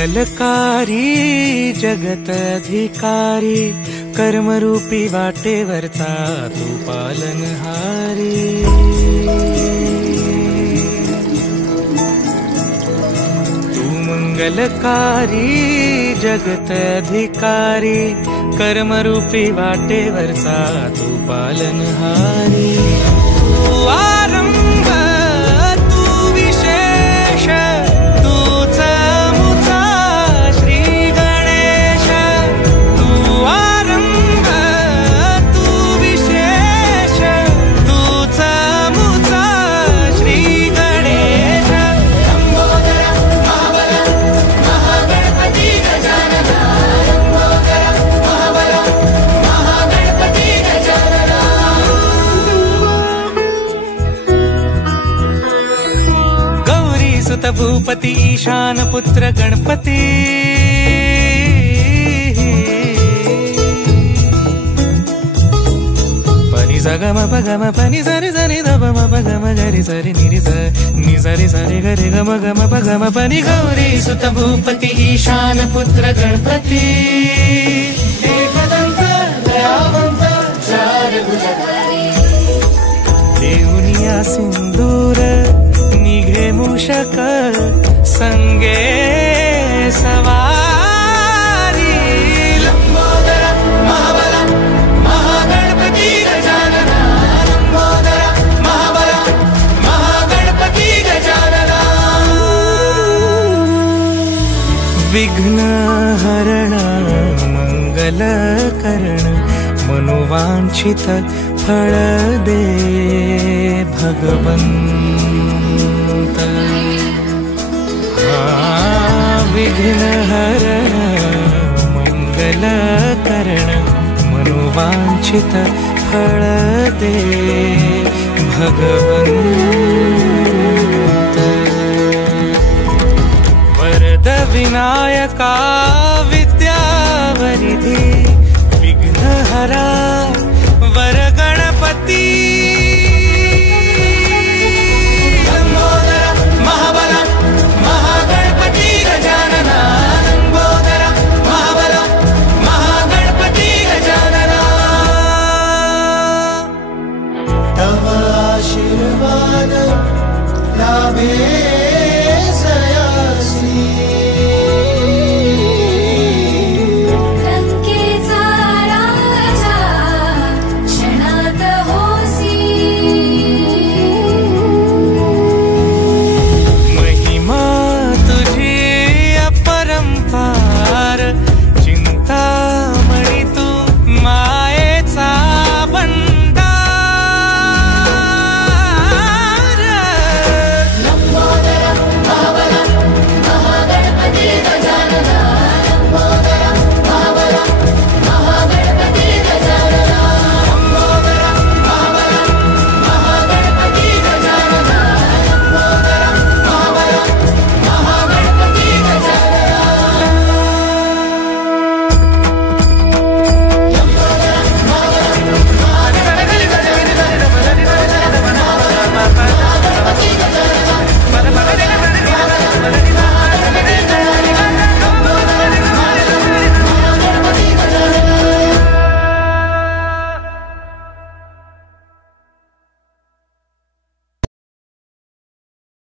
मंगलकारी जगत अधिकारी कर्मरूपी वाटेवरचा तू पालनहारी। तू मंगलकारी जगत अधिकारी कर्मरूपी वाटेवरचा तू पालनहारी। तू आरंभ तू विशेष तूच मुचा श्री गणेश। तू आरंभ तू विशेष तूच मुचा श्री गणेश। लंबोदर महाबल महागणपती गजानना। लंबोदर महाबल महागणपती गजानना। गौरी सुत भूपती ईशान पुत्र गणपती। पनि सगम पगम पनि सरि सरि धप म पगम गरि सरि निरि स नि सरि सरि गरि गम गम पगम पनि। गौरी सुत भूपती ईशान पुत्र गणपती। एकदंत दयावंत चार भुजधारी। देऊनिया सिंदूर निघे मूषक संगे सवारी। लंबोदर महाबल महागणपती गजानना। लंबोदर महाबल महागणपती गजानना। विघ्न हरण मंगल करण मनोवांछित फळ दे भगवंत। विघ्न हरण मंगल करण मनोवांछित फळ दे भगवंत। वरद विनायका विद्यावरिधी विघ्नहरा वर गणपती। लंबोदर महाबल महागणपती गजानना। लंबोदर महाबल महागणपती गजानना। तव आशीर्वाद लाभे